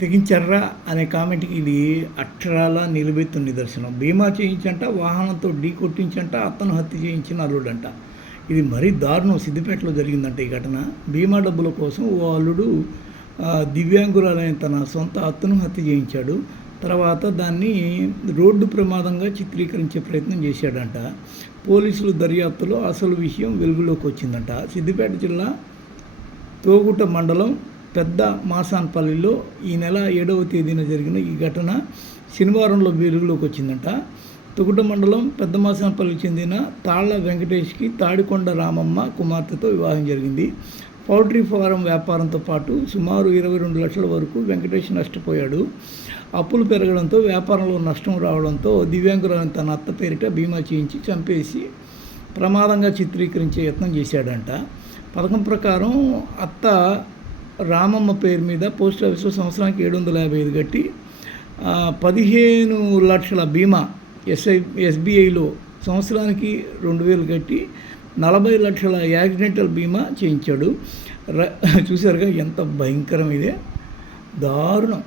తెగించర్రా అనే కామెంట్కి ఇది అక్షరాల నిలబెత్తు నిదర్శనం బీమా చేయించంట వాహనంతో ఢీ కొట్టించంట అతను హత్య చేయించిన అల్లుడంట. ఇది మరీ దారుణం. సిద్దిపేటలో జరిగిందంట ఈ ఘటన. బీమా డబ్బుల కోసం ఓ అల్లుడు దివ్యాంగురాలైన తన సొంత అత్తను హత్య చేయించాడు. తర్వాత దాన్ని రోడ్డు ప్రమాదంగా చిత్రీకరించే ప్రయత్నం చేశాడంట. పోలీసులు దర్యాప్తులో అసలు విషయం వెలుగులోకి వచ్చిందంట. సిద్దిపేట జిల్లా తోగుట మండలం పెద్ద మాసాన్పల్లిలో ఈ నెల ఏడవ తేదీన జరిగిన ఈ ఘటన శనివారంలో వెలుగులోకి వచ్చిందంట. తుగుట మండలం పెద్ద మాసాన్పల్లికి చెందిన తాళ్ళ వెంకటేష్కి తాడికొండ రామమ్మ కుమార్తెతో వివాహం జరిగింది. పౌల్ట్రీ ఫారం వ్యాపారంతో పాటు సుమారు ఇరవై రెండు లక్షల వరకు వెంకటేష్ నష్టపోయాడు. అప్పులు పెరగడంతో వ్యాపారంలో నష్టం రావడంతో దివ్యాంగురాలను తన అత్త పేరిట బీమా చేయించి చంపేసి ప్రమాదంగా చిత్రీకరించే యత్నం చేశాడంట. పథకం ప్రకారం అత్త రామమ్మ పేరు మీద పోస్ట్ ఆఫీస్లో సంవత్సరానికి ఏడు వందల యాభై ఐదు కట్టి పదిహేను లక్షల బీమా ఎస్ఐ ఎస్బీఐలో సంవత్సరానికి రెండు వేలు కట్టి నలభై లక్షల యాక్సిడెంటల్ బీమా చేయించాడు. చూసారుగా ఎంత భయంకరం ఇదే దారుణం.